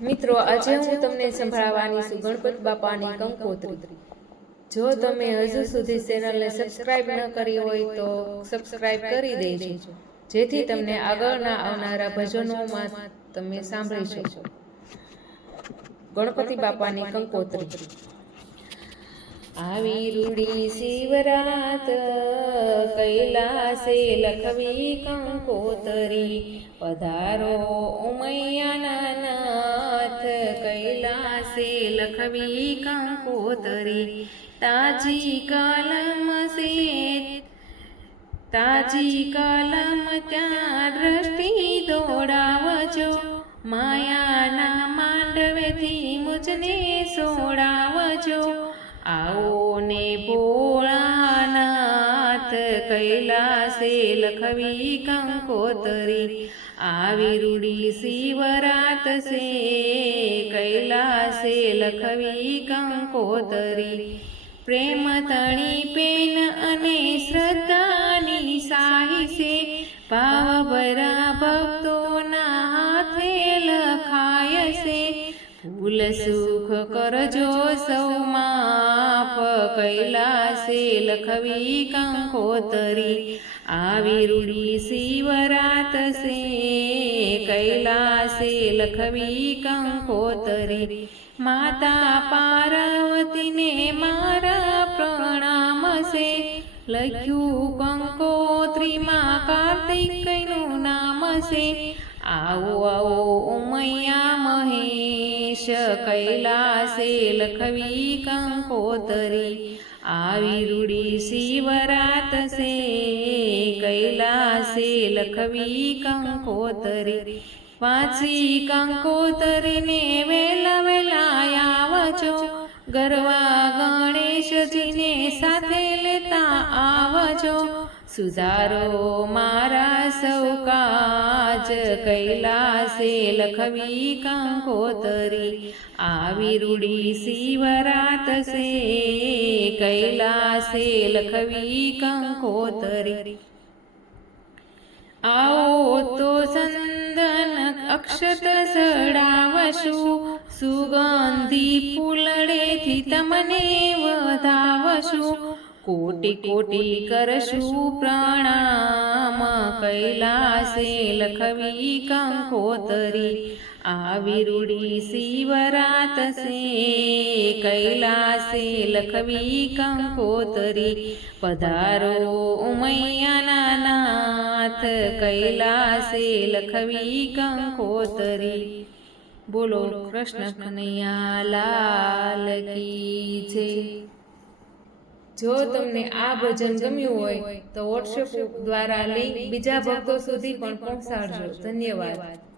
મિત્રો, આજે હું તમને સંભળાવવાની છું ગણપત બાપાની કંકોત્રી. જો તમે હજુ સુધી ચેનલને સબસ્ક્રાઇબ ન કરી હોય તો સબસ્ક્રાઇબ કરી દેજો. જેથી તમને આગળના આવનારા ભજનોમાં તમે સાંભળી શકો. ગણપતિ બાપાની કંકોત્રી. આવી રૂડી શિવરાત, કૈલાસે લખવી કંકોતરી. પધારો ઉમૈયાના નાથ કૈલાસે લખવી કંકોતરી. તાજી કલમ સે, તાજી કલમ ત્યાં દ્રષ્ટિ દોડાવજો? માયાના માંડવેથી મુજને સોડાવજો. આવો ને ભોળાનાથ કૈલાસે લખવી કંકોતરી. આવી રૂડી શિવરાત સે કૈલાસે લખવી કંકોતરી પ્રેમ તણી પેન અને શ્રદ્ધાની સાહિસે ભાવભરા ભક્તોના હાથે લખાય છે. ભૂલ સુખ કરજો સૌ કૈલાસે લખવી કંકોતરી. આવી રૂડી શિવરાત સે કૈલાસે લખવી કંકોતરી. માતા પાર્વતીને મારા પ્રણામ છે લખ્યું કંકોત્રીમાં કાર્તિકનું નામ છે આવો આવો મહેશ કૈલાસે લખવી કંકોતરી. આવી રૂડી શિવરાત સે કૈલાસે લખવી કંકોતરી. પાછી કંકોતરીને વેલા વેલા આવજો ગરવા આવજો સુધારો મારા સૌ કાજ કૈલાસે લખવી કંકોતરી, આવી રૂડી શિવરાત સે, કૈલાસે લખવી કંકોતરી. આવો તો સંદન અક્ષત સડાવશું, સુગંધી ફૂલડેથી તમને વધાવશું કોટી કોટી કરશું પ્રણામ કૈલાસે લખવી કંકોતરી. આવી રૂડી શિવરાત છે કૈલાસે લખવી કંકોતરી. પધારો ઉમૈયાના નાથ કૈલાસે લખવી કંકોતરી. બોલો કૃષ્ણ કનૈયા લાલ કી જો તમને આ ભજન ગમ્યું હોય, તો વોટ્સએપ દ્વારા લિંક બીજા ભક્તો સુધી પણ પહોંચાડજો. ધન્યવાદ.